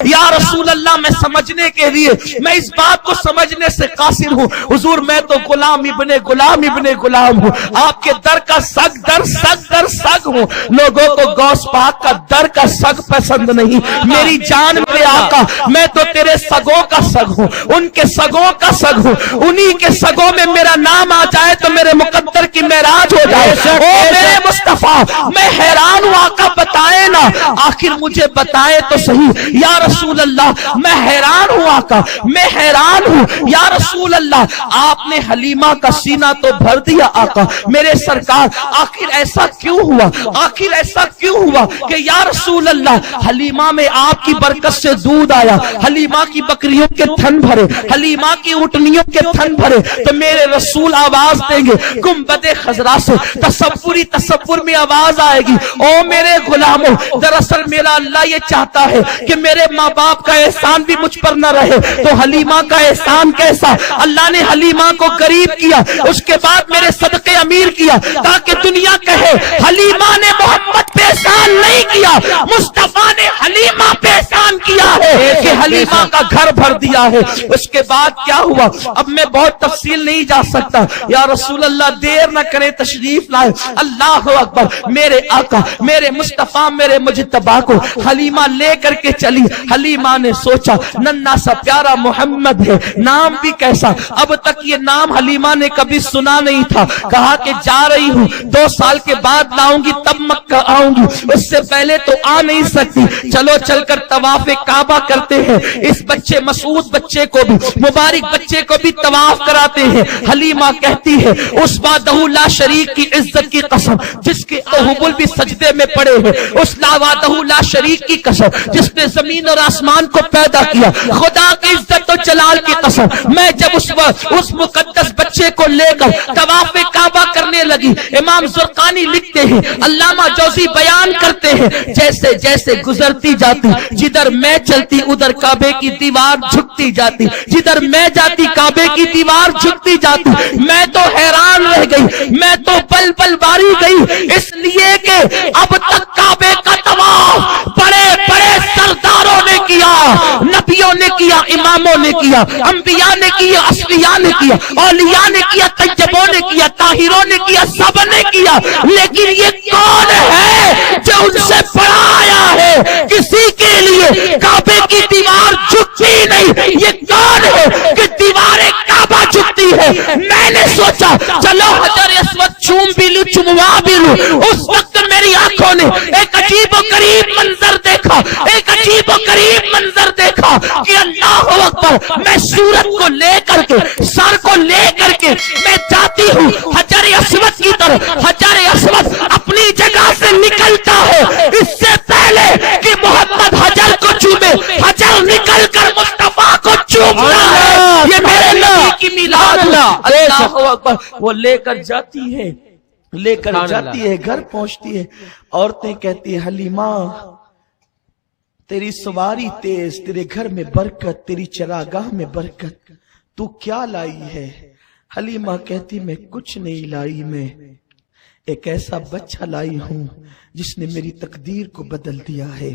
یا رسول اللہ میں سمجھنے کے لیے میں اس بات کو سمجھنے سے قاصر ہوں حضور میں تو غلام ابن غلام ہوں، آپ کے در کا سگ در سگ ہوں۔ لوگوں کو غوث پاک کا در کا سگ پسند نہیں، میری جان میرے آقا میں تو تیرے سگوں کا سگ ہوں، ان کے سگوں کا سگ ہوں، انہی کے سگوں میں میرا نام آ جائے تو میرے مقدر کی معراج ہو جائے۔ او میرے مصطفیٰ میں حیران ہوں آقا بتائے نا، آخر مجھے بتائے تو صحیح یا رسول اللہ، میں حیران ہوں آقا، میں حیران ہوں یا رسول اللہ، آپ نے حلیمہ کا سینہ تو بھر دیا آقا میرے سرکار، آخر ایسا کیوں ہوا، آخر ایسا کیوں ہوا کہ یا رسول اللہ حلیمہ میں آپ کی برکت سے دودھ آیا، حلیمہ کی بکریوں کے تھن بھرے، حلیمہ کی اٹھنیوں کے تھن بھرے، تو میرے رسول آواز دیں گے گنبد خضرا سے، تصور میں آواز آئے گی، او میرے غلاموں دراصل میرا اللہ یہ چاہتا ہے کہ میرے ماں باپ کا احسان بھی مجھ پر نہ رہے، تو حلیمہ کا احسان کیسا، اللہ نے حلیمہ کو غریب کیا، اس کے بعد میرے صدقے امیر کیا، تاکہ دنیا کہے حلیمہ نے محمد پہ احسان نہیں کیا، مصطفیٰ نے حلیمہ پہ احسان کیا ہے کہ حلیمہ کا گھر بھر دیا ہے۔ اس کے بعد کیا ہوا اب میں بہت تفصیل نہیں جا سکتا، یا رسول اللہ دیر نہ کرے تشریف لائے، اللہ اکبر، میرے آقا میرے مصطفیٰ میرے مجتبی کو حلیمہ لے کر کے چلی۔ حلیمہ نے سوچا ننھا سا پیارا محمد ہے، نام بھی کیسا، اب تک یہ نام حلیمہ نے کبھی سنا نہیں تھا، کہا کہ جا رہی ہوں 2 سال کے بعد لاؤں گی تب مکہ آؤں گی، اس سے پہلے تو آ نہیں سکتی، چلو چل کر طواف کعبہ کرتے ہیں، اس بچے مسعود بچے کو بھی مبارک بچے کو بھی طواف کراتے ہیں۔ حلیمہ کہتی ہے اس وحدہ لا شریک کی عزت کی قسم جس کے اہبل بھی سجدے میں پڑے ہیں، اس وحدہ لا شریک کی قسم جس نے زمین اور آسمان کو پیدا کیا، خدا کی عزت و جلال کی قسم میں جب اس مقدس بچے کو لے کر طواف کعبہ کرنے لگی، امام زرقانی لکھتے ہیں، علامہ جوزی بیان کرتے ہیں، جیسے جیسے گزرتی جاتی جدھر میں چلتی ادھر کعبے کی دیوار جھکتی جاتی، جدھر میں جاتی کعبے کی دیوار جھکتی جاتی، میں تو حیران رہ گئی، میں تو بل بل باری گئی، اس لیے کہ اب تک کعبے کا طواف بڑے بڑے سرداروں نے کیا، نبیوں نے کیا، اماموں نے کیا، انبیاء نے کیا، اصفیاء نے کیا، اولیاء نے کیا، طیبوں نے کیا، طاہروں نے کیا، سب نے کیا، لیکن یہ کون ہے جو ان سے بڑا آیا ہے کسی کے لیے کعبے کی دیوار جھکتی نہیں، یہ کون ہے کہ دیوار کعبہ جھکتی ہے؟ میں نے سوچا چلو حجر اسود چوم بھی لوں چموا بھی لوں، اس وقت میری آنکھوں نے ایک عجیب و غریب منظر دیکھا، ایک عجیب و غریب منظر دیکھا کہ اللہ اکبر، میں سورت کو لے کر کے سر کو لے کر کے میں جاتی ہوں حجر اسود کی طرف، حجر اسود اپنی جگہ سے نکلتا ہے، اس سے پہلے کہ محمد حجر کو چومے حجر نکل کر مصطفیٰ کو چومتا ہے، یہ میرے نبی کی میلاد، اللہ اکبر، وہ لے کر جاتی ہے، لے کر جاتی ہے، گھر پہنچتی ہے، عورتیں کہتی ہیں حلیمہ تیری سواری تیز، تیرے گھر میں برکت، تیری چراگاہ میں برکت، تو کیا لائی ہے؟ حلیمہ کہتی میں کچھ نہیں لائی، میں ایک ایسا بچہ لائی ہوں جس نے میری تقدیر کو بدل دیا ہے،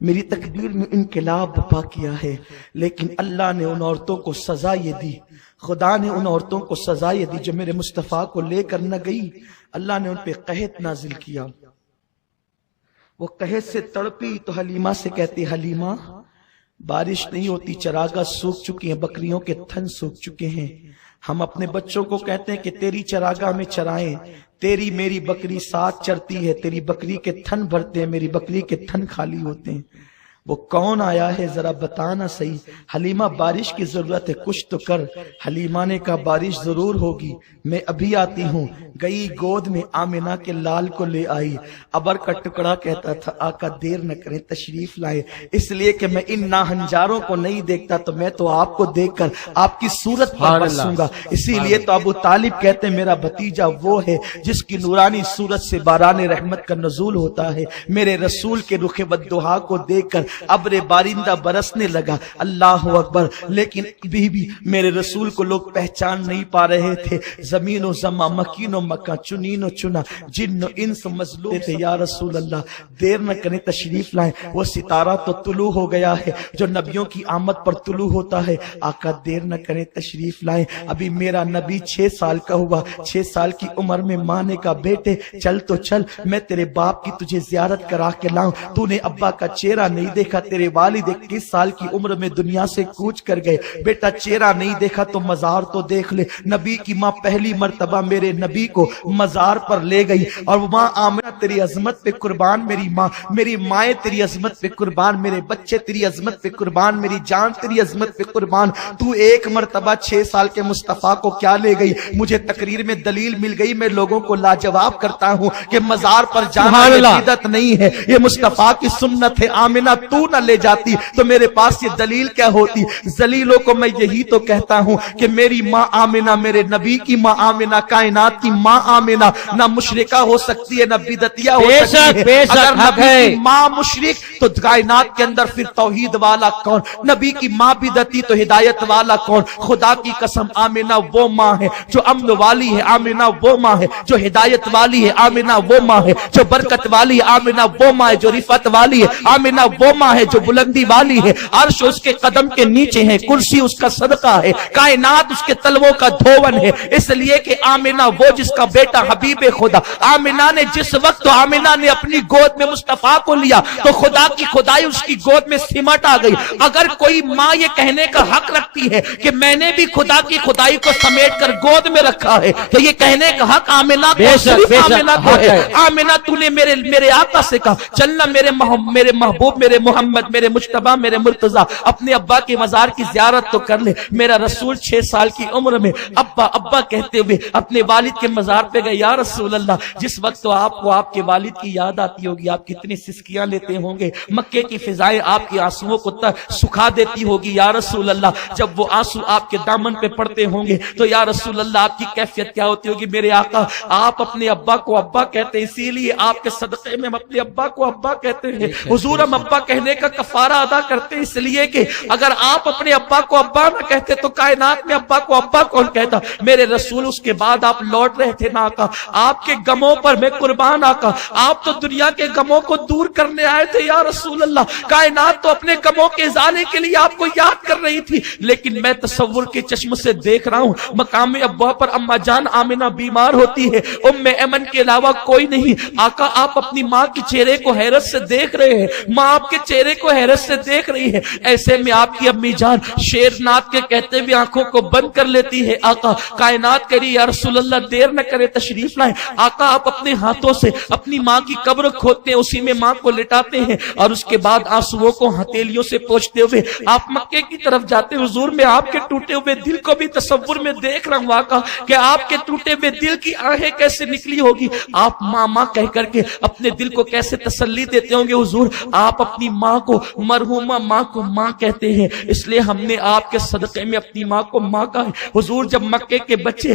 میری تقدیر میں انقلاب برپا کیا ہے، لیکن اللہ نے ان عورتوں کو سزا یہ دی، خدا نے ان عورتوں کو سزا یہ دی جو میرے مصطفیٰ کو لے کر نہ گئی، اللہ نے ان پہ قحط نازل کیا، وہ قحط سے تڑپی تو حلیمہ سے کہتی حلیمہ بارش نہیں ہوتی، چراگاہ سوکھ چکی ہیں، بکریوں کے تھن سوکھ چکے ہیں، ہم اپنے بچوں کو کہتے ہیں کہ تیری چراگاہ میں چرائیں، تیری میری بکری ساتھ چرتی ہے، تیری بکری کے تھن بھرتے ہیں، میری بکری کے تھن خالی ہوتے ہیں، وہ کون آیا ہے ذرا بتانا صحیح، حلیمہ بارش کی ضرورت ہے کچھ تو کر، حلیمہ نے کہا بارش ضرور ہوگی، میں ابھی آتی ہوں، گئی گود میں آمنہ کے لال کو لے آئی، ابر کا ٹکڑا کہتا تھا آقا دیر نہ کریں تشریف لائے، اس لیے کہ میں ان ناہنجاروں کو نہیں دیکھتا تو میں تو آپ کو دیکھ کر آپ کی صورت پر بسوں گا، اسی لیے تو ابو طالب کہتے ہیں میرا بھتیجا وہ ہے جس کی نورانی صورت سے باران رحمت کا نزول ہوتا ہے، میرے رسول کے رخ بددہا کو دیکھ کر ابر بارندہ برسنے لگا، اللہ اکبر، لیکن بھی میرے رسول کو لوگ پہچان نہیں پا رہے تھے، زمین و زمان مکین و مکہ، چنین و چنا جن و انس مظلوم تھے، یا رسول اللہ دیر نہ کریں تشریف لائیں، وہ ستارہ تو طلوع ہو گیا ہے جو نبیوں کی آمد پر طلوع ہوتا ہے، آقا دیر نہ کریں تشریف لائیں، ابھی میرا نبی 6 سال کا ہوا، 6 سال کی عمر میں ماں نے کہا بیٹے چل تو چل، میں تیرے باپ کی تجھے زیارت کرا کے لاؤں، تو نے ابا کا چہرہ نہیں دیکھا، تیرے والد 21 سال کی عمر میں دنیا سے کوچ کر گئے، بیٹا چہرہ نہیں دیکھا تو مزار تو دیکھ لے۔ نبی کی ماں پہلی مرتبہ میرے نبی کو مزار پر لے گئی، اور ماں آمنہ تیری عظمت پہ قربان میری ماں، میری مائیں تیری عظمت پہ قربان، میرے بچے تیری عظمت پہ قربان، میری جان تیری عظمت پہ قربان، تو ایک مرتبہ 6 سال کے مصطفیٰ کو کیا لے گئی؟ مجھے تقریر میں دلیل مل گئی، میں لوگوں کو لاجواب کرتا ہوں کہ مزار پر جانا یہ بدعت نہیں ہے، یہ مصطفیٰ کی سنت ہے، آمنہ تو نہ لے جاتی تو میرے پاس یہ دلیل کیا ہوتی؟ ذلیلوں کو میں یہی تو کہتا ہوں کہ میری ماں آمنہ، میرے نبی کی ماں آمنہ، کائنات کی ماں آمنہ نہ مشرکہ ہو سکتی ہے نہ بدعتیہ ہو سکتی ہے۔ اگر نبی کی ماں مشرک تو کائنات کے اندر پھر توحید والا کون؟ نبی کی ماں بدعتی تو ہدایت والا کون؟ خدا کی قسم آمنہ وہ ماں ہے جو امن والی ہے، آمنہ وہ ماں ہے جو ہدایت والی ہے، آمنہ وہ ماں ہے جو برکت والی ہے، آمنہ وہ ماں ہے جو رفعت والی ہے، آمنہ وہ ماں ہے جو بلندی والی ہے، عرش اس کے قدم کے نیچے ہے، کرسی اس کا صدقہ ہے، کائنات اس کے تلووں کا دھون ہے، اس لیے کہ آمنہ وہ جس کا بیٹا حبیب خدا، آمنہ نے جس وقت آمنہ نے اپنی گود میں مصطفیٰ کو لیا تو خدا کی خدائی اس کی گود میں سمٹ آ گئی۔ اگر کوئی ماں یہ کہنے کا حق رکھتی ہے کہ میں نے بھی خدا کی خدائی کو سمیٹ کر گود میں رکھا ہے تو یہ کہنے کا حق آمنہ کو، صرف آمنہ کو ہے۔ آمنہ تو نے میرے آقا سے کہا چلنا میرے محبوب، میرے محمد، میرے مجتبیٰ، میرے مرتضیٰ، اپنے ابا کے مزار کی زیارت تو کر لے۔ میرا رسول 6 سال کی عمر میں ابا ابا کہتے ہوئے اپنے والد کے مزار پہ گئے۔ یا رسول اللہ جس وقت تو آپ کو آپ کے والد کی یاد آتی ہوگی، آپ کتنی سسکیاں لیتے ہوں گے، مکے کی فضائیں آپ کی آنسوؤں کو سکھا دیتی ہوگی۔ یا رسول اللہ جب وہ آنسو آپ کے دامن پہ پڑتے ہوں گے تو یا رسول اللہ آپ کی کیفیت کیا ہوتی ہوگی؟ میرے آقا آپ اپنے ابا کو ابا کہتے ہیں، اسی لیے آپ کے صدقے میں ہم اپنے ابا کو ابا کہتے ہیں۔ حضور ہم ابا کہنے کا کفارہ ادا کرتے ہیں، اس لیے کہ اگر آپ اپنے ابا کو ابا نہ کہتے تو کائنات میں ابا کو ابا کون کہتا؟ میرے رسول اس کے بعد آپ لوٹ رہے تھے نا آقا، آپ کے غموں پر میں قربان آقا، آپ تو دنیا کے غموں کو دور کرنے آئے تھے یا رسول اللہ، کائنات تو اپنے غموں کے ازالے کے لیے آپ کو یاد کر رہی تھی، لیکن میں تصور کے چشم سے دیکھ رہا ہوں مقام ابوا پر اما جان آمنہ بیمار ہوتی ہے، ام ایمن کے علاوہ کوئی نہیں، آقا آپ اپنی ماں کے چہرے کو حیرت سے دیکھ رہے ہیں، ماں آپ کے چہرے کو حیرت سے دیکھ رہی ہے، ایسے میں آپ کی امی جان شیر نات کے کہتے ہوئے آنکھوں کو بند کر لیتی ہے۔ آقا کائنات کری یا رسول اللہ دیر نہ کرے تشریف لائیں۔ آقا آپ اپنے ہاتھوں سے اپنی ماں کی قبر کھودتے ہیں، اسی میں ماں کو لٹاتے ہیں اور اس کے بعد آنسوؤں کو ہتھیلیوں سے پوچھتے ہوئے آپ مکے کی طرف جاتے ہیں۔ حضور میں آپ کے ٹوٹے ہوئے دل کو بھی تصور میں دیکھ رہا ہوں آقا کہ آپ کے ٹوٹے ہوئے دل کی آہیں کیسے نکلی ہوگی، آپ ماں ماں کہہ کر کے اپنے دل کو کیسے تسلی دیتے ہوں گے۔ حضور آپ اپنی ماں کو، مرحومہ ماں کو ماں کہتے ہیں، اس لیے ہم نے آپ کے صدقے میں اپنی ماں کو ماں کہا ہے۔ حضور جب مکے کے بچے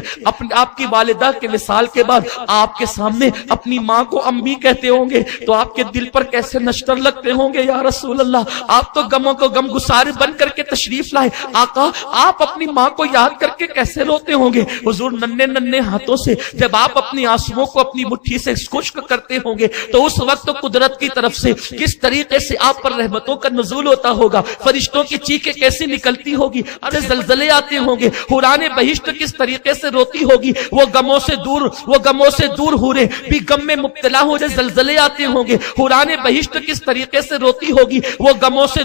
آپ کی والدہ کے وصال کے بعد آپ کے سامنے اپنی ماں کو امی کہتے ہوں گے تو آپ کے دل پر کیسے نشتر لگتے ہوں گے یا رسول اللہ، آپ تو غموں کو غم گسار بن کر کے تشریف لائے، آقا آپ اپنی ماں کو یاد کر کے کیسے روتے ہوں گے۔ حضور ننھے ننھے ہاتھوں سے جب آپ اپنی آنسوؤں کو اپنی مٹھی سے خشک کرتے ہوں گے تو اس وقت قدرت کی طرف سے کس طریقے سے آپ پر رحمتوں کا نزول ہوتا ہوگا، فرشتوں کی چیخیں کیسی نکلتی ہوگی، ارے زلزلے آتے ہوں گے، حوران بہشت کس طریقے سے روتی ہوگی، وہ غموں سے دور ہو رہے بھی غم میں مبتلا ہو جائے، زلزلے آتے ہوں گے، حوران بہشت کس طریقے سے روتی ہوگی، وہ غموں سے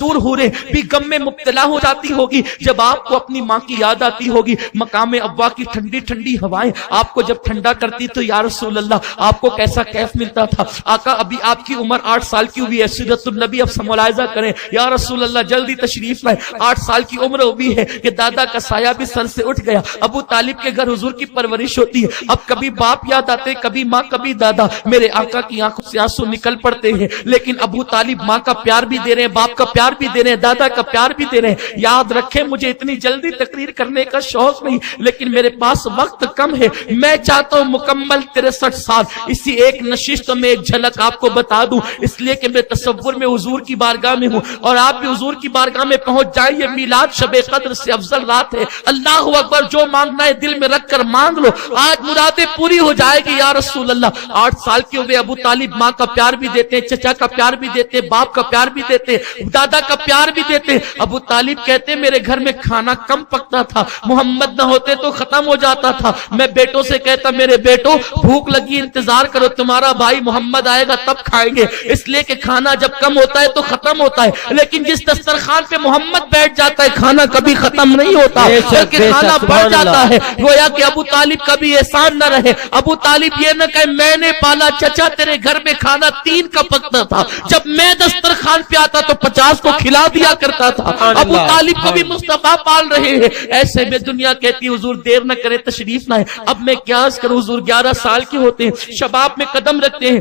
دور ہو رہے بھی غم میں مبتلا ہو جاتی ہوگی۔ جب آپ کو اپنی ماں کی یاد آتی ہوگی، مقام ابوا کی ٹھنڈی ٹھنڈی ہوائیں آپ کو جب ٹھنڈا کرتی تو یا رسول اللہ آپ کو کیسا کیف ملتا تھا۔ آقا ابھی آپ کی عمر 8 سال کی ہوئی ہے، سیرت النبی اب سے ملاحظہ کریں یا رسول اللہ جلدی تشریف لائیں۔ 8 سال کی عمر ہوئی ہے کہ دادا کا سایہ بھی سر سے اٹھ گیا، ابو طالب کے گھر حضور کی پرورش ہوتی ہے، اب کبھی باپ یاد آتے، کبھی ماں، کبھی دادا، میرے آقا کی آنکھوں سے آنسو نکل پڑتے ہیں، لیکن ابو طالب ماں کا پیار بھی دے رہے ہیں، باپ کا پیار بھی دے رہے ہیں، دادا کا پیار بھی دے رہے ہیں۔ یاد رکھیں مجھے اتنی جلدی تقریر کرنے کا شوق نہیں، لیکن میرے پاس وقت کم ہے، میں چاہتا ہوں مکمل 63 سال اسی ایک نشست میں ایک جھلک آپ کو بتا دوں، اس لیے کہ میں تصور میں حضور کی بارگاہ میں ہوں اور آپ بھی حضور کی بارگاہ میں پہنچ جائیں۔ یہ میلاد شب قدر سے افضل رات ہے، اللہ اکبر، جو مانگنا ہے دل میں رکھ کر مانگ لو، آج مرادیں پوری ہو جائے گی یا رسول اللہ۔ 8 سال کے ہوئے ابو طالب ماں کا پیار بھی دیتے ہیں، چچا کا پیار بھی دیتے ہیں، باپ کا پیار بھی دیتے ہیں، دادا کا پیار بھی دیتے ہیں۔ ابو طالب کہتے ہیں میرے گھر میں کھانا کم پکتا تھا، محمد نہ ہوتے تو ختم ہو جاتا تھا۔ میں بیٹوں سے کہتا میرے بیٹو بھوک لگی انتظار کرو، تمہارا بھائی محمد آئے گا تب کھائیں گے، اس لیے کہ کھانا جب کم ہوتا ہے تو ختم ہوتا ہے، لیکن جس دسترخوان پہ محمد بیٹھ جاتا ہے کھانا کبھی ختم نہیں ہوتا بلکہ کھانا بڑھ جاتا ہے۔ گویا کہ ابو طالب کا بھی احسان نہ رہے، ابو طالب یہ نہ کہے میں نے پالا چچا تیرے گھر میں کھانا 3 کا پکتا تھا، جب میں دسترخوان پہ آتا تو 50 کو کھلا دیا کرتا تھا۔ ابو طالب کو بھی مصطفیٰ پال رہے ہیں۔ ایسے میں دنیا کہتی ہے حضور دیر نہ کرے تشریف لائیں۔ اب میں کیا کروں حضور 11 سال کے ہوتے ہیں، شباب میں قدم رکھتے ہیں،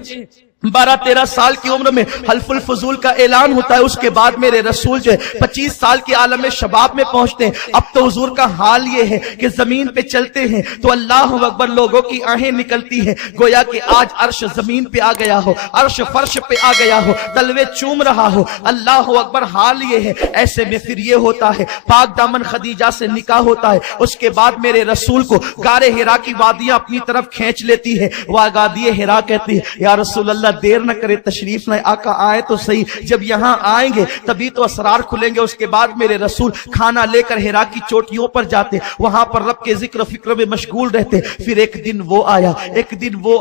12-13 سال کی عمر میں حلف الفضول کا اعلان ہوتا ہے، اس کے بعد میرے رسول جو ہے 25 سال کے عالم شباب میں پہنچتے ہیں۔ اب تو حضور کا حال یہ ہے کہ زمین پہ چلتے ہیں تو اللہ اکبر لوگوں کی آہیں نکلتی ہیں، گویا کہ آج عرش زمین پہ آ گیا ہو، عرش فرش پہ آ گیا ہو، تلوے چوم رہا ہو، اللہ اکبر حال یہ ہے۔ ایسے میں پھر یہ ہوتا ہے پاک دامن خدیجہ سے نکاح ہوتا ہے، اس کے بعد میرے رسول کو غار حرا کی وادیاں اپنی طرف کھینچ لیتی ہے، وہ وادی حرا کہتی ہے یا رسول اللہ دیر نہ کرے تشریف لائیں، آقا آئے تو صحیح، جب یہاں آئیں گے تبھی تو اسرار کھلیں گے۔ اس کے بعد میرے رسول کھانا لے کر حرا کی چوٹیوں پر جاتے، وہاں پر رب کے ذکر و فکر میں مشغول رہتے۔ پھر ایک دن وہ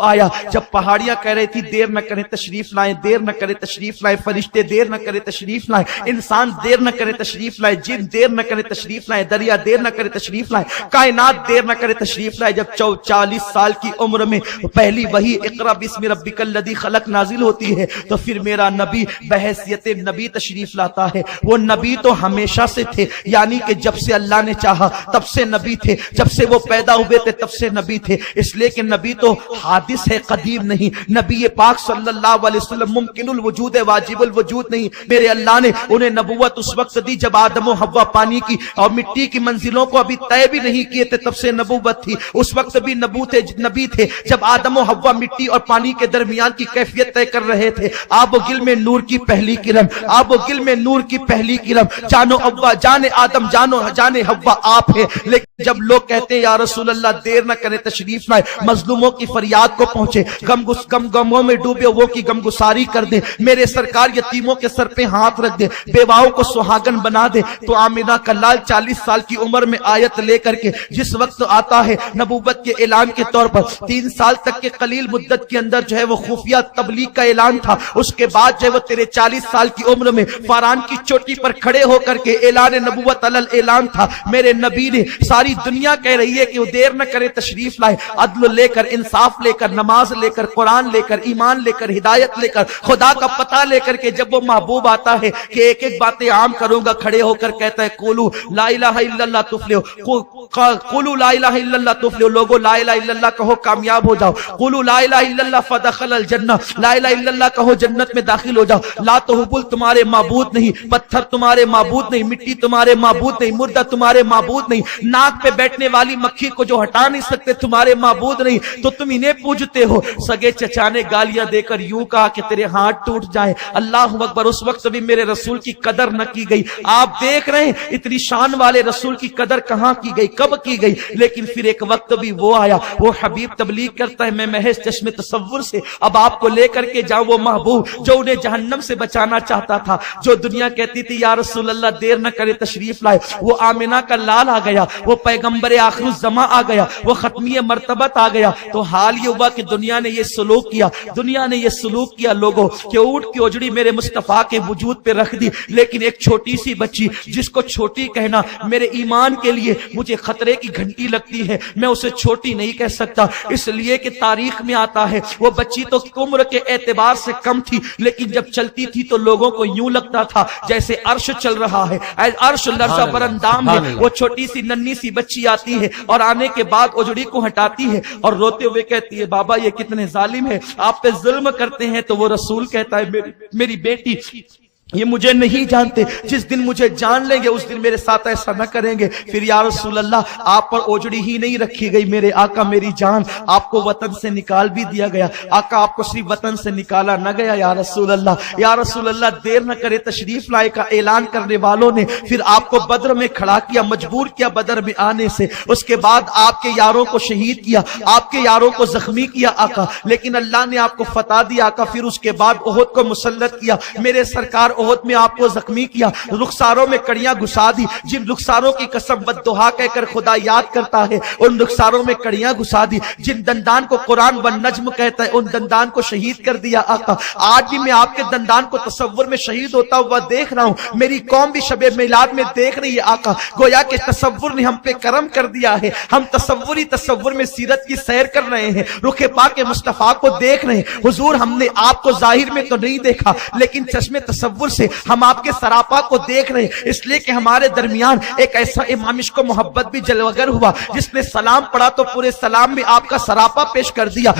آیا جب پہاڑیاں کہہ رہی تھی دیر نہ کریں تشریف لائیں، دیر نہ کریں تشریف لائیں، فرشتے دیر نہ کریں تشریف لائیں، انسان دیر نہ کریں تشریف لائیں، جن دیر نہ کریں تشریف لائیں، دریا دیر نہ کریں تشریف لائیں، کائنات دیر نہ کریں تشریف لائیں۔ جب 40 سال کی عمر میں پہلی وحی اقرا بسم ربک الذی خلق نازل ہوتی ہے تو پھر میرا نبی بحیثیت نبی تشریف لاتا ہے۔ وہ نبی تو ہمیشہ سے تھے، یعنی کہ جب سے اللہ نے چاہا تب سے نبی تھے، جب سے وہ پیدا ہوئے تھے تب سے نبی تھے، اس لیے کہ نبی تو حادث ہے قدیم نہیں، نبی پاک صلی اللہ علیہ وسلم ممکن الوجود ہے واجب الوجود نہیں۔ میرے اللہ نے انہیں نبوت اس وقت دی جب آدم و حوا پانی کی اور مٹی کی منزلوں کو ابھی طے بھی نہیں کیے تھے، تب سے نبوت تھی۔ اس وقت بھی نبی تھے جب آدم و حوا مٹی اور پانی کے درمیان کی کیفیت طے کر رہے تھے۔ آب و گل میں نور کی پہلی کرن، آب و گل میں نور کی پہلی کرن، جانو ابا جان آدم جان حوا آپ ہے۔ لیکن جب لوگ کہتے ہیں یا رسول اللہ دیر نہ کریں تشریف لائیں، مظلوموں کی فریاد کو پہنچے، غموں میں ڈوبے وہ کی غمگساری کر دیں، میرے سرکار یتیموں کے سر پہ ہاتھ رکھ دیں، بیواؤں کو سہاگن بنا دیں، تو آمینہ کا لال 40 سال کی عمر میں آیت لے کر کے جس وقت آتا ہے نبوت کے اعلان کے طور پر 3 سال تک کے قلیل مدت کے اندر جو ہے وہ خفیہ تبلیغ کا اعلان تھا۔ اس کے بعد جو ہے وہ تیرے 40 سال کی عمر میں فاران کی چوٹی پر کھڑے ہو کر کے اعلان نبوت علی اعلان تھا۔ میرے نبی نے ساری دنیا کہہ رہی ہے کہ وہ دیر نہ کرے تشریف لائے، عدل لے کر، انصاف لے کر، نماز لے کر، قرآن لے کر، ایمان لے کر، ہدایت لے کر، خدا کا پتہ لے کر کے جب وہ محبوب آتا ہے کہ ایک ایک باتیں عام کروں گا، کھڑے ہو کر کہتا ہے قولوا لا الہ الا اللہ تفلحوا، قولوا لا الہ الا اللہ تفلحوا، لوگو لا الہ الا اللہ کہو کامیاب ہو جاؤ، قولوا لا الہ الا اللہ فدخل الجنہ، لا الہ الا اللہ کہو جنت میں داخل ہو جاؤ۔ لا تحبل تمہارے معبود نہیں، پتھر تمہارے معبود نہیں، مٹی تمہارے معبود نہیں، مردہ تمہارے معبود نہیں، ناک پہ بیٹھنے والی مکھی کو جو ہٹا نہیں سکتے تمہارے معبود نہیں، تو تم انہیں پوجتے ہو۔ سگے چچا نے گالیاں دے کر یوں کہا کہ تیرے ہاتھ ٹوٹ جائیں۔ اللہ اکبر، اس وقت بھی میرے رسول کی قدر نہ کی گئی۔ آپ دیکھ رہے ہیں اتنی شان والے رسول کی قدر کہاں کی گئی، کب کی گئی۔ لیکن پھر ایک وقت بھی وہ آیا، وہ حبیب تبلیغ کرتا ہے میں محض چشم تصور سے اب آپ کو لے کر کے جاؤں، وہ محبوب جو انہیں جہنم سے بچانا چاہتا تھا، جو دنیا کہتی تھی یا رسول اللہ دیر نہ کرے تشریف لائے، وہ آمنہ کا لال آ گیا، وہ پیغمبر آخر الزمان آ گیا، وہ ختمی مرتبت آ گیا۔ تو حال یہ ہوا کہ دنیا نے یہ سلوک کیا لوگوں کہ اونٹ کی اوجڑی میرے مصطفیٰ کے وجود پہ رکھ دی، لیکن ایک چھوٹی سی بچی جس کو چھوٹی کہنا میرے ایمان کے لیے مجھے خطرے کی گھنٹی لگتی ہے، میں اسے چھوٹی نہیں کہہ سکتا، اس لیے کہ تاریخ میں آتا ہے وہ بچی تو عمر کے اعتبار سے کم تھی، لیکن جب چلتی تھی تو لوگوں کو یوں لگتا تھا جیسے عرش چل رہا ہے، عرش لرزہ بر اندام ہے۔ وہ چھوٹی سی ننھی سی بچی آتی ہے اور آنے کے بعد اوجڑی کو ہٹاتی ہے اور روتے ہوئے کہتی ہے بابا یہ کتنے ظالم ہے، آپ پہ ظلم کرتے ہیں۔ تو وہ رسول کہتا ہے میری بیٹی یہ مجھے نہیں جانتے، جس دن مجھے جان لیں گے اس دن میرے ساتھ ایسا نہ کریں گے۔ پھر یا رسول اللہ آپ پر اوجڑی ہی نہیں رکھی گئی، میرے آقا میری جان، آپ کو وطن سے نکال بھی دیا گیا۔ آقا آپ کو صرف وطن سے نکالا نہ گیا یا رسول اللہ، یا رسول اللہ دیر نہ کرے تشریف لائے کا اعلان کرنے والوں نے پھر آپ کو بدر میں کھڑا کیا، مجبور کیا بدر میں آنے سے۔ اس کے بعد آپ کے یاروں کو شہید کیا، آپ کے یاروں کو زخمی کیا آقا، لیکن اللہ نے آپ کو فتح دیا آقا۔ پھر اس کے بعد احد کو مسلط کیا، میرے سرکار احد میں آپ کو زخمی کیا، رخساروں میں کڑیاں گھسا دی، جن رخساروں کی قسم بددعا کہہ کر خدا یاد کرتا ہے ان رخساروں میں کڑیاں گھسا دی، جن دندان کو قرآن والنجم کہتا ہے ان دندان کو شہید کر دیا آقا۔ آج بھی میں آپ کے دندان کو تصور میں شہید ہوتا ہوا دیکھ رہا ہوں، میری قوم بھی شب میلاد میں دیکھ رہی ہے آقا۔ گویا کہ تصور نے ہم پہ کرم کر دیا ہے، ہم تصور میں سیرت کی سیر کر رہے ہیں، رخ پاک مصطفیٰ کو دیکھ رہے ہیں۔ حضور ہم نے آپ کو ظاہر میں تو نہیں دیکھا، لیکن چشم تصور سے ہم آپ کے سراپا کو دیکھ رہے ہیں، اس لیے کہ ہمارے درمیان ایک ایسا امام عشق و محبت بھی جلوگر ہوا جس نے سلام پڑھا تو پورے سلام میں آپ کا سراپا پیش کر دیا،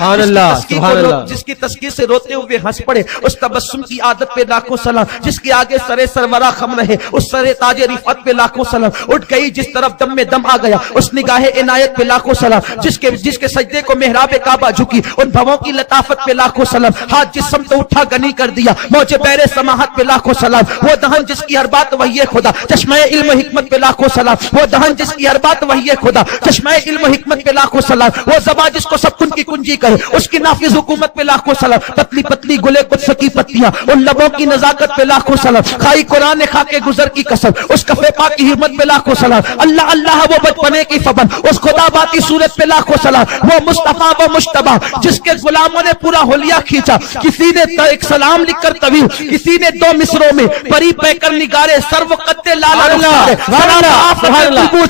جس کی تسکیر سے روتے ہوئے ہنس پڑے، اس تبسم کی عادت پہ لاکھوں سلام، جس کے آگے سرے سرورا خم رہے، اس سرے تاج رفعت پہ لاکھوں سلام، اٹھ گئی جس طرف دم میں دم آ گیا، اس نگاہ عنایت پہ لاکھوں سلام، جس کے سجدے کو محراب کعبہ جھکی، ان بھووں کی لطافت پہ لاکھوں سلام، ہاتھ جس سمت اٹھا گنی کر دیا، موجے بیر سماحت پہ لاکھوں سلام، وہ دہن جس کی ہر بات وہی خدا، چشمہ علم و حکمت پہ لاکھوں سلام، وہ دہن جس کی ہر بات وہی خدا، چشمہ علم و حکمت پہ لاکھوں سلام، وہ زبان جس کو سب کن کی کنجی کہے، اس کی نافذ حکومت پہ لاکھوں سلام، پتلی پتلی گلے قدس کی پتیاں، ان لبوں کی نزاکت پہ لاکھوں سلام، کھائی قرآن نے کھا کے گزر کی قسم، اس کفے پاک کی ہمت پہ لاکھوں سلام، اللہ اللہ وہ بچپنے کی فبن، اس خدا باتی صورت پہ لاکھوں سلام، وہ مصطفیٰ وہ مجتبیٰ جس کے غلاموں نے پورا حلیہ کھینچا، کسی نے ایک سلام لکھ کر طویل، کسی نے دو مصروں میں پری پہ کر نگارے سرو قد لالا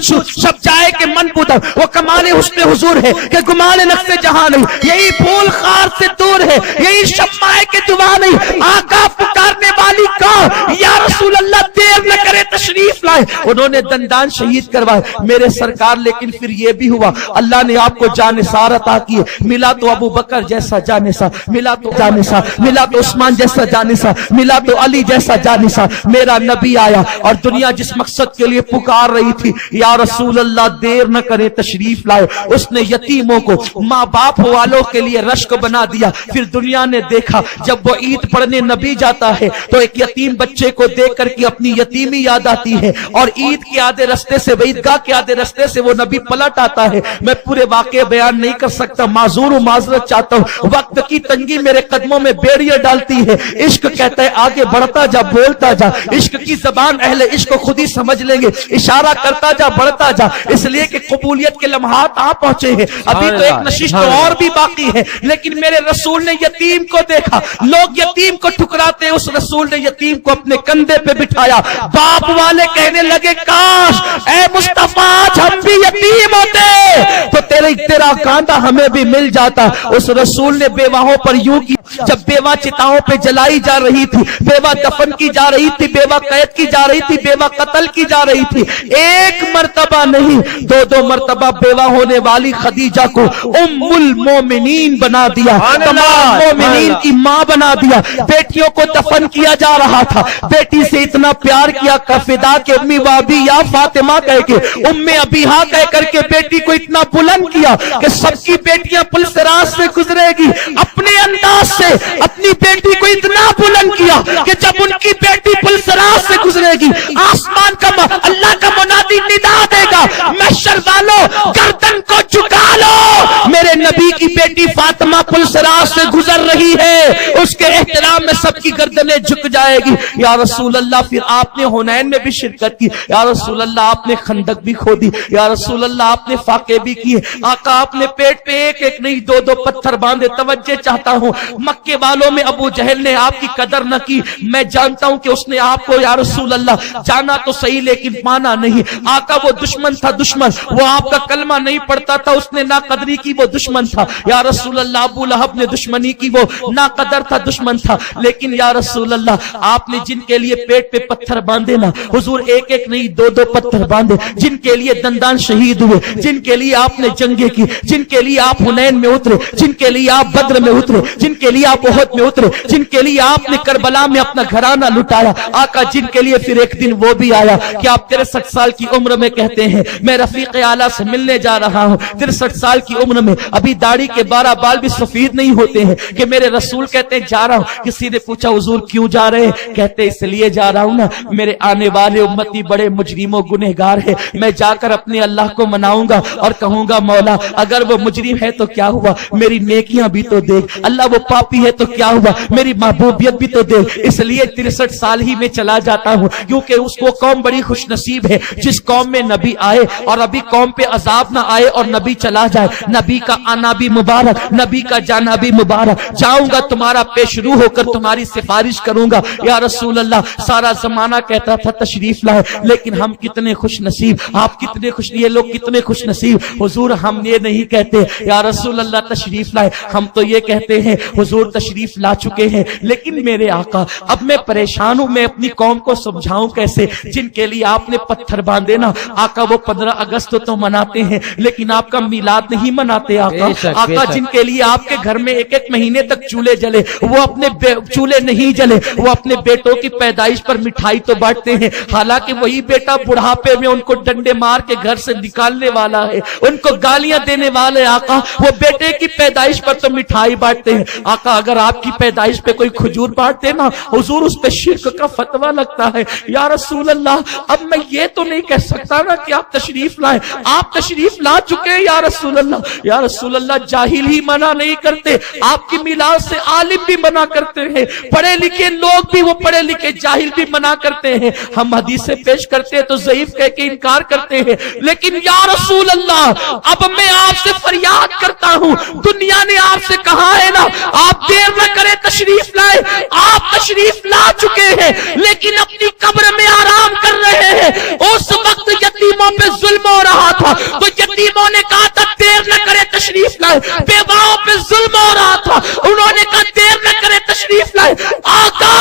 شب جائے کہ من پودر، وہ کمال حسن حضور ہے کہ گمان نقص جہاں نہیں، یہی پھول خار سے دور ہے، یہی شمع کے دعا نہیں، آقا پکارنے والی کا یا رسول اللہ دیر نہ کرے تشریف لائے، انہوں نے دندان شہید کروائے میرے سرکار۔ لیکن پھر یہ بھی ہوا اللہ نے آپ کو جانثار عطا کیے، ملا تو ابو بکر جیسا جانثار، ملا تو جانثار، ملا تو عثمان جیسا جانثار، ملا تو علی جیسا جانثار، میرا نبی آیا اور دنیا جس مقصد کے لیے پکار رہی تھی یا رسول اللہ دیر نہ کرے تشریف لائے، اس نے یتیموں کو ماں باپ والوں کے لیے رشک بنا دیا۔ پھر دنیا نے دیکھا جب وہ عید پڑھنے نبی جاتا ہے تو ایک یتیم بچے کو دیکھ کر کے اپنی یتیمی یاد آتی ہے، اور عید کے آدھے رستے سے عیدگاہ کے آدھے رستے سے وہ نبی پلٹ آتا ہے۔ میں پورے واقعے بیان نہیں کر سکتا، معذور ہوں، معذرت چاہتا ہوں، وقت کی تنگی میرے قدموں میں بیڑیاں ڈالتی ہے۔ عشق کہتا ہے آگے بڑھتا جا، بولتا جا، عشق کی زبان اہل عشق کو خود ہی سمجھ لیں گے، اشارہ کرتا جا، بڑھتا جا، اس لیے کہ قبولیت کے لمحات آ پہنچے ہیں، ابھی تو ایک نشست اور بھی باقی ہے۔ لیکن میرے رسول نے یتیم کو دیکھا، لوگ یتیم کو ٹھکراتے، اس رسول نے یتیم کو اپنے کندھے پہ بٹھایا، باپ والے کہنے لگے کاش اے مصطفیٰ ہم بھی یتیم ہوتے تو تیرا کاندھا ہمیں بھی مل جاتا۔ اس رسول نے بیواہوں پر یوں کی، جب بیوہ چتاؤں پہ جلائی جا رہی تھی، بیوہ دفن کی جا رہی تھی، بیوہ قید کی جا رہی تھی، بیوہ قتل کی جا رہی تھی، ایک مرتبہ نہیں دو مرتبہ بیوہ ہونے والی خدیجہ کو ام المومنین بنا دیا، تمام مومنین کی ماں بنا دیا۔ بیٹیوں کو دفن کیا جا رہا تھا، بیٹی سے اتنا پیار کیا کہ فدا کے امی وابی یا فاطمہ کہہ کے، ام ابیہا کہہ کر کے بیٹی کو اتنا بلند کیا کہ سب کی بیٹیاں پلسراز سے گزرے گی، اپنے انداز سے اپنی بیٹی کو اتنا بلند کیا کہ جب ان کی بیٹی پلسراز سے گزرے گی آسمان کا اللہ کا منادی ندا دے گا، محشر والوں گردن کو جھکا لو، میرے نبی کی بیٹی فاطمہ پلسراز سے گزر رہی ہے، اس کے احترام میں سب کی گردنیں جھک جائے گی۔ یا رسول اللہ پھر آپ نے حنین میں بھی شرکت کی، یا رسول اللہ آپ نے خندق بھی کھودی، یا رسول اللہ آپ نے فاقے بھی کیے، آقا آپ نے پیٹ پہ ایک ایک نہیں دو پتھر باندھے۔ توجہ چاہتا ہوں، مکے والوں میں ابو جہل نے آپ کی قدر نہ کی، میں جانتا ہوں کہ اس نے آپ کو یا رسول اللہ جانا تو صحیح لیکن مانا نہیں، آقا وہ دشمن تھا، دشمن وہ آپ کا کلمہ نہیں پڑھتا تھا، اس نے ناقدری کی، وہ دشمن دشمن تھا یا رسول اللہ، ابو لہب نے دشمنی کی، وہ ناقدر تھا، دشمن تھا، لیکن یا رسول اللہ آپ نے جن کے لیے پیٹ پہ پتھر باندھے نا حضور، ایک ایک نہیں دو دو پتھر باندھے، جن کے لیے دندان شہید ہوئے، جن کے لیے آپ نے جنگیں کی، جن کے لیے آپ حنین میں اترے، جن کے لیے آپ بدر میں اترے، جن کے لیے آپ احد میں اترے، جن کے لیے آپ نے کربلا میں اپنا گھرانہ لٹایا آقا، جن کے لیے پھر ایک دن وہ بھی آیا کہ آپ 63 سال کی عمر میں کہتے ہیں میں رفیق اعلیٰ سے ملنے جا رہا ہوں، 63 سال کی عمر میں ابھی داڑھی کے 12 بال بھی سفید نہیں ہوتے ہیں کہ میرے رسول کہتے ہیں جا رہا ہوں۔ کسی نے پوچھا حضور کیوں جا رہے ہیں؟ کہتے اس لیے جا رہا ہوں نا، میرے آنے والے امتی بڑے مجرم و گنہگار ہے، میں جا کر اپنے اللہ کو مناؤں گا اور کہوں گا مولا اگر وہ مجرم ہے تو کیا ہوا، میری نیکیاں بھی تو دیکھ، اللہ وہ پاپی ہے تو کیا ہوا، میری محبوبیت بھی تو دیکھ، اس لیے 63 سال ہی میں چلا جاتا ہوں، کیونکہ اس کو قوم بڑی خوش نصیب ہے جس قوم میں نبی آئے اور ابھی قوم پہ عذاب نہ آئے اور نبی چلا جائے، نبی کا آنا بھی مبارک، نبی کا جانا بھی مبارک، جاؤں گا تمہارا پیش رو ہو کر تمہاری سفارش کروں گا یا رسول اللہ۔ سارا زمانہ کہتا تھا تشریف لائے، لیکن ہم کتنے خوش نصیب، آپ کتنے خوش، یہ لوگ کتنے خوش نصیب، حضور ہم یہ نہیں کہتے یا رسول اللہ تشریف لائے، ہم تو یہ کہتے ہیں حضور تشریف لا چکے ہیں، لیکن میرے آقا اب میں پریشان ہوں، میں اپنی قوم کو سمجھاؤں کیسے، جن کے لیے آپ نے پتھر باندھے نا آقا، وہ 15 اگست تو مناتے ہیں لیکن آپ کا میلاد نہیں مناتے آقا، آقا جن کے لیے آپ کے گھر میں ایک ایک مہینے تک چولہے جلے، وہ اپنے چولہے نہیں جلے، وہ اپنے بیٹوں کی پیدائش پر مٹھائی تو بانٹتے ہیں، حالانکہ وہی بیٹا بڑھاپے میں ان کو ڈنڈے مار کے گھر سے نکالنے والا ہے، ان کو گالیاں دینے والے، آقا وہ بیٹے کی پیدائش پر تو مٹھائی بانٹتے ہیں، آقا اگر آپ کی پیدائش پہ کوئی کھجور بانٹتے نا حضور اس پہ شرک کا فتویٰ لگتا ہے یا رسول اللہ۔ اب میں یہ تو نہیں کہہ سکتا نا کہ آپ تشریف لائیں، آپ تشریف لا چکے ہیں یا رسول اللہ، یا رسول اللہ جاہل ہی منع نہیں کرتے، آپ کی میلاد سے عالم بھی منع کرتے ہیں، پڑھے لکھے لوگ بھی، وہ پڑھے لکھے جاہل بھی منع کرتے ہیں، ہم حدیثیں پیش کرتے ہیں تو ضعیف کہہ کے انکار کرتے ہیں، لیکن یا رسول اللہ اب میں آپ سے فریاد کرتا ہوں، دنیا نے آپ سے کہا ہے نا آپ دیر نہ کریں تشریف لائے، آپ تشریف لا چکے ہیں لیکن اپنی قبر میں آرام کر رہے ہیں، اس وقت یتیموں پہ ظلم ہو رہا تھا تو یتیموں نے کہا تھا دیر نہ کرے تشریف لائے، بیواؤں پہ ظلم ہو رہا تھا انہوں نے کہا دیر نہ کرے تشریف لائے، آقا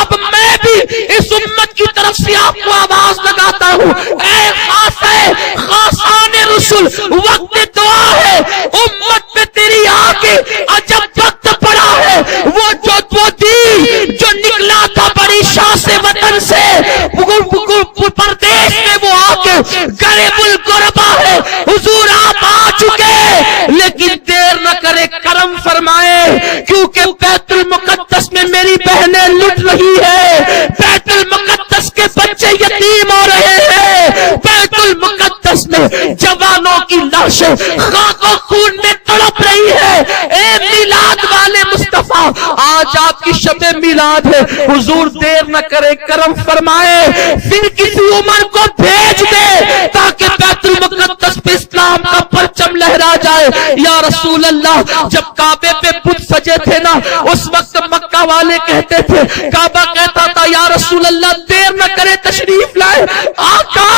اب میں بھی اس امت کی طرف سے آپ کو آواز لگاتا ہوں، اے خاصان رسول وقت دعا ہے، امت پہ تیری آگے عجب وقت پڑا ہے، وہ دین جو نکلا تھا بڑی شان سے وطن سے پردیش میں وہ آگے غریب الغربا ہے، حضور آپ آ چکے لیکن دیر نہ کرے کرم فرمائے، کیونکہ بیت المقدس میں میری بہنیں لٹ رہی ہے، بیت المقدس کے بچے یتیم ہو رہے ہیں، بیت المقدس میں جوانوں کی لاشیں خاک و خون میں تڑپ رہی ہے، اے میلاد والے مصطفیٰ آج آپ کی شب میلاد ہے، حضور دیر نہ کرے کرم فرمائے، پھر کسی عمر کو بھیج دے تاکہ بیت المقدس پہ اسلام کا پرچم لہرا جائے یا رسول اللہ۔ جب کعبے پہ بت سجے تھے نا اس وقت مکہ والے کہتے تھے، کعبہ کہتا تھا یا رسول اللہ دیر نہ کرے تشریف لائے، آقا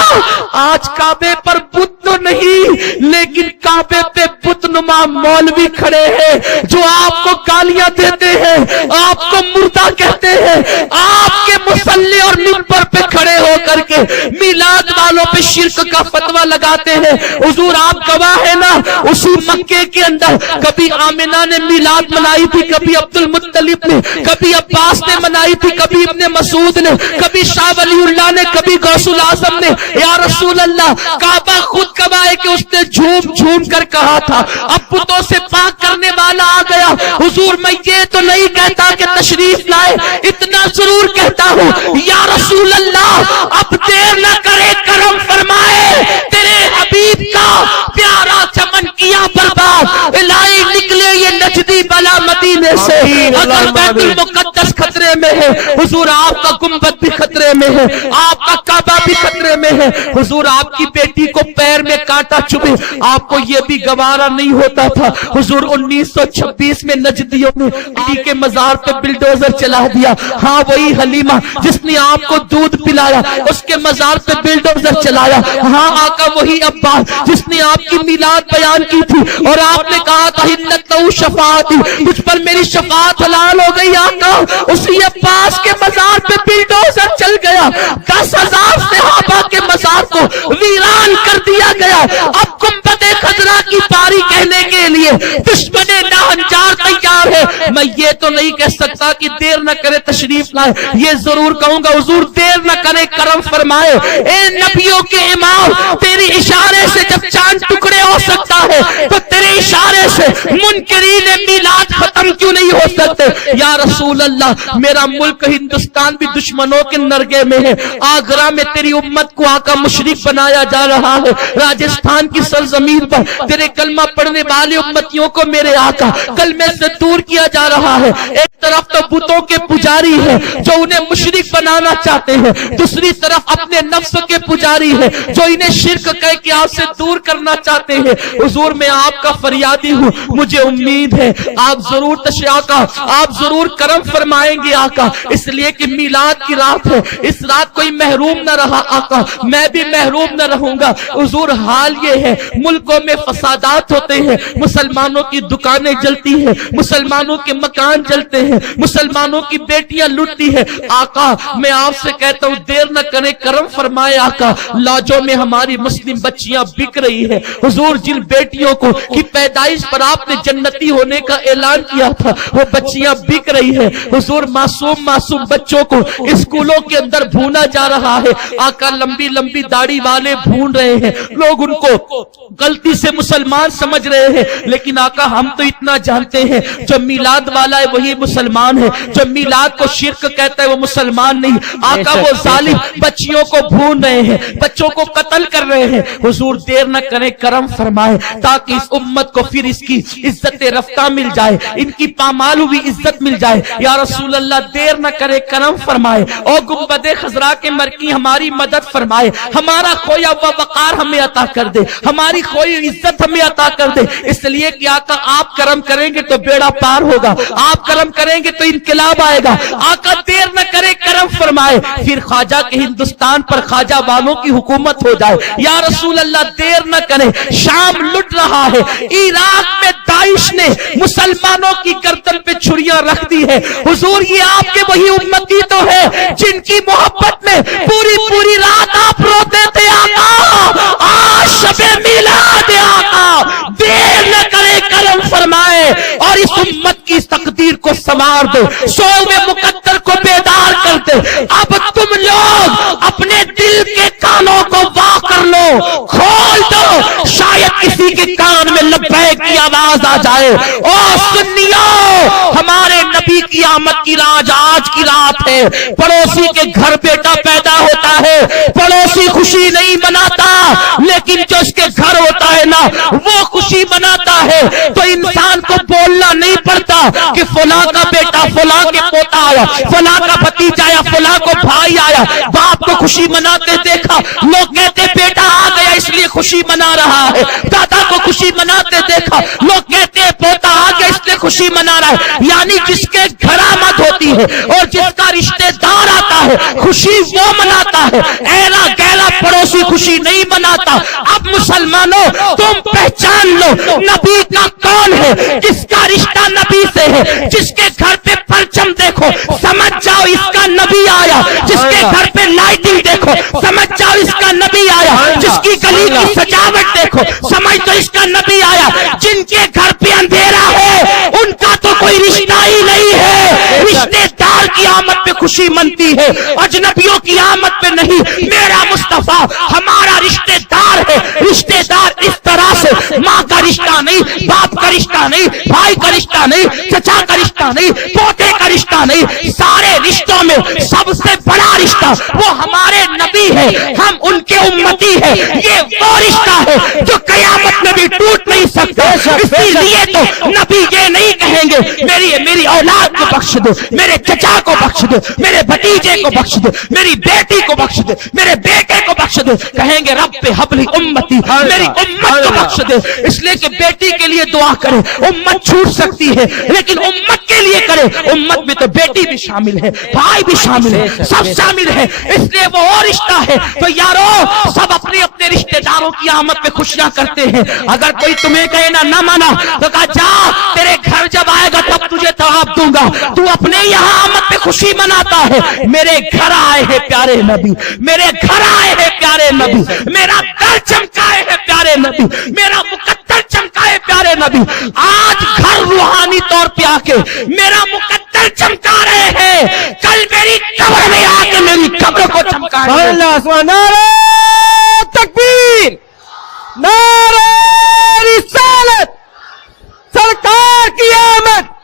آج کعبے پر بت تو نہیں لیکن کعبے پہ بت نما مولوی کھڑے ہیں جو آپ کو گالیاں دیتے ہیں، آپ کو مردہ کہتے ہیں، آپ کے مصلی اور منبر پہ کھڑے ہو کر کے میلاد والوں پہ شرک کا فتویٰ لگاتے ہیں، حضور آپ گواہ ہیں نا، اسی مکے کے اندر کبھی آمنہ نے میلاد منائی تھی، کبھی عبد المطلب نے، کبھی عباس نے منائی تھی، کبھی ابن مسعود نے، کبھی شاہ ولی اللہ نے، کبھی غوث الاعظم نے، یا رسول اللہ کعبہ خود گواہ ہے کہ اس نے جھوم جھوم کر کہا تھا، اب بتوں سے پاک کرنے والا آ گیا، حضور میں یہ تو نہیں کہتا کہ تشریف لائے، اتنا ضرور کہتا ہوں یا رسول اللہ اب دیر نہ کرے کرم فرمائے، تیرے حبیب کا پیارا چمن کیا برباد، الہی نکلے یہ نجدی بلا مدی مدینے سے، اگر بیت المقدس خطرے میں ہے حضور آپ کا گنبد بھی خطرے میں ہے، آپ کا کعبہ بھی خطرے میں ہے، حضور آپ کی بیٹی کو پیر میں کانٹا چبھے آپ کو یہ بھی گوارا نہیں ہوتا تھا، حضور 1926 میں نجدیوں نے علی کے مزار پہ بلڈوزر چلا دیا، ہاں وہی حلیمہ جس نے آپ کو دودھ پلایا اس کے مزار پہ بلڈوزر چلایا، ہاں آقا وہی عباس جس نے آپ کی میلاد بیان کی تھی اور آپ نے کہا تھا حلت لہو شفاعتی، تجھ پر میری شفاعت حلال ہو گئی آقا، اسی عباس کے مزار پہ بلڈوزر چل گیا، 10,000 صحابہ کے مزار کو ویران کر دیا گیا، اب گنبد خضرا کی باری کہنے کے لیے دشمن ناہنجار تیار ہے، میں یہ تو نہیں کہہ سکتا کہ دیر نہ کرے تشریف لائے، یہ ضرور کہوں گا حضور دیر نہ کرے کرم فرمائے، اے نبیوں کے امام تیری اشارے سے جب چاند ٹکڑے ہو سکتا ہے تو تیرے اشارے سے منکرین میلاد ختم کیوں نہیں ہو سکتے؟ یا رسول اللہ میرا ملک ہندوستان بھی دشمنوں کے نرگے میں ہے، آگرہ میں تیری امت کو آقا مشرک بنایا جا رہا ہے، راجستھان کی سرزمین پر تیرے کلمہ پڑھنے والے امتیوں کو میرے آقا کلمے سے دور کیا جا رہا ہے، ایک طرف تو بتوں کے پجاری ہے جو انہیں مشرک بنانا چاہتے ہیں، دوسری طرف اپنے نفس کے پجاری ہے جو انہیں شرک کہہ کے آپ سے دور کرنا چاہتے ہیں، حضور میں آپ کا فریادی ہوں، مجھے امید ہے آپ ضرور آقا آپ ضرور کرم فرمائیں گے آقا، اس لیے کہ میلاد کی رات ہے، اس رات کوئی محروم نہ رہا آقا، میں بھی محروم نہ رہوں گا، حضور حال یہ ہے ملکوں میں فسادات ہوتے ہیں، مسلمانوں کی دکانیں جلتی ہیں، مسلمانوں کے مکان جلتے ہیں، مسلمانوں کی بیٹیاں لٹتی ہیں، آقا میں آپ سے کہتا ہوں دیر نہ کریں کرم فرمائے آقا، لاجوں میں ہماری مسلم بچیاں بک رہی ہیں، حضور جن بیٹیوں کو کی پیدائش پر آپ نے جنتی ہونے کا اعلان کیا تھا وہ بچیاں بک رہی ہیں، حضور معصوم بچوں کو اسکولوں کے اندر بھونا جا رہا ہے، آقا لمبی لمبی داڑھی والے بھون رہے ہیں، لوگ ان کو غلطی سے مسلمان سمجھ رہے ہیں، لیکن آقا ہم تو اتنا جانتے ہیں جو میلاد والا ہے وہی مسلمان ہے، جو میلاد کو شرک کہتا ہے وہ مسلمان نہیں، آقا وہ ظالم بچیوں کو بھون رہے ہیں، بچوں کو قتل کر رہے ہیں، حضور دیر نہ کریں کرم فرمائے تاکہ اس امت کو پھر اس کی عزت رفتہ مل جائے، ان کی پامال ہوئی عزت مل جائے، یا رسول اللہ دیر نہ کرے کرم فرمائے، اور گنبد خضرا کے مرکی ہماری مدد فرمائے، ہمارا کھویا ہوا وقار ہمیں عطا کر دے، ہماری کھوئی عزت ہمیں عطا کر دے، اس لیے کہ آقا آپ کرم کریں گے تو بیڑا پار ہوگا، آپ کرم کریں گے تو انقلاب آئے گا، آقا دیر نہ کرے کرم فرمائے، پھر خواجہ کے ہندوستان پر خواجہ والوں کی حکومت ہو جائے، یا رسول اللہ دیر نہ کرے، شام لٹ رہا ہے، عراق میں داعش نے مسلمانوں کی گردن پہ چھریاں رکھ دی ہے، حضور یہ آپ کے وہی امتی تو ہے جن کی محبت میں پوری رات آپ روتے تھے، آقا آج شب میلاد آقا دیر نہ کرے کرم فرمائے اور اس امت کی تقدیر کو سنوار دے، سوئے ہوئے مقدر کو بیدار کر دے، اب تم لوگ اپنے دل کے کانوں کو وا کر لو، کھول دو، شاید کسی کے کان میں لبیک کی آواز آ جائے، او سنیو ہمارے نبی کی آمد کی آج کی رات ہے، پڑوسی کے گھر بیٹا پیدا ہوتا ہے، پڑوسی خوشی نہیں مناتا لیکن جو اس کے گھر ہوتا ہے نا وہ خوشی مناتا ہے، تو انسان کو بولنا نہیں پڑتا کہ فلاں کا بیٹا فلاں کے پوتا آیا، فلاں کا بھتیجا آیا، فلاں کو بھائی آیا، باپ کو خوشی مناتے دیکھا، لوگ کہتے بیٹا آ گیا اس لیے خوشی منا رہا ہے، دادا کو خوشی مناتے دیکھا، لوگ کہتے پوتا آ گیا اس لیے خوشی منا رہا ہے، یعنی جس کے گھر آمد ہوتی ہے اور جس کا رشتہ دار آتا ہے خوشی وہ مناتا ہے، ایلا گیلا پڑوسی خوشی نہیں مناتا۔ اب مسلمانوں تم پہچان لو نبی کا کون ہے، جس کا رشتہ نبی سے ہے، جس کے گھر پہ پرچم دیکھو سمجھ جاؤ اس کا نبی آیا، جس کے گھر پہ لائٹنگ دیکھو سمجھ جاؤ اس کا نبی آیا، جس کی گلی کی سجاوٹ دیکھو سمجھ تو اس کا نبی آیا، جن کے گھر پہ اندھیرا ہے ان کا تو کوئی رشتہ ہی نہیں ہے، رشتے دار کی آمد پہ خوشی منتی ہے، اجنبیوں کی آمد پہ نہیں، میرا مصطفیٰ ہمارا رشتے دار ہے، رشتے دار اس طرح سے ماں کا رشتہ نہیں، باپ کا رشتہ نہیں، بھائی کا رشتہ نہیں، چچا کا رشتہ نہیں، پوتے کا رشتہ نہیں، سارے رشتوں میں سب سے بڑا رشتہ وہ ہمارے نبی ہے، ہم ان کے امتی ہیں، یہ وہ رشتہ ہے جو قیامت میں بھی ٹوٹ نہیں سکتا، اس لیے تو نبی یہ نہیں کہیں گے کہیں گے میری اولاد کو بخش دے، میرے چچا کو بخش دے، میرے بھتیجے کو بخش دے، میری بیٹی کو بخش دے، میرے بیٹے کو بخش دے، کہیں گے رب حبلی امتی، میری امت کو بخش دے۔ اس لیے کہ بیٹی کے لیے دعا کرے، امت چھوٹ سکتی ہے لیکن امت کے لیے کرے، امت میں تو بیٹی بھی شامل ہے، بھائی بھی شامل ہے، سب شامل ہے، اس لیے وہ اور رشتہ ہے۔ تو یارو سب اپنے اپنے رشتہ داروں کی آمد پہ خوشیاں کرتے ہیں، اگر کوئی تمہیں کہے نہ مانا تو کہا جا، تیرے گھر جب آئے گا تب تجھے ثواب دوں گا، تو اپنے یہاں آمد پہ خوشی مناتا ہے۔ میرے گھر آئے ہیں پیارے نبی، میرے گھر آئے ہیں پیارے نبی، میرا در چمکائے ہیں پیارے نبی، میرا مقدر چمکائے پیارے نبی۔ آج گھر روحانی طور پہ آ کے میرا مقدر چمکا رہے ہیں، کل میری قبر میں آ کے میری قبر کو چمکائیں گے۔ اللہ نعرہ تکبیر، نعرہ رسالت، سرکار کی آمد،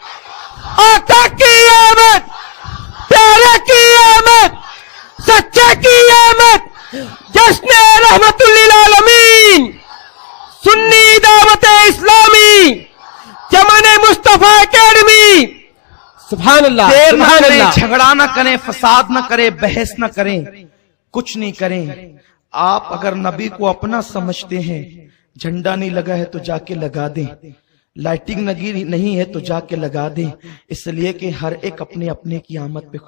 آقا کی آمد، پیارے کی آمد، سچے کی آمد، جشن رحمت للعالمین، سنی دعوت اسلامی، چمن مصطفیٰ اکیڈمی۔ سبحان اللہ، دیر نہ سبحان کریں، اللہ۔ جھگڑا نہ کریں، فساد نہ کریں، بحث نہ کریں، کچھ نہیں کریں۔ آپ اگر نبی کو اپنا سمجھتے ہیں، جھنڈا نہیں لگا ہے تو جا کے لگا دیں، لائٹنگ لگی نہیں ہے تو جا کے لگا دیں، اس لیے کہ ہر ایک اپنے اپنے کی آمد پہ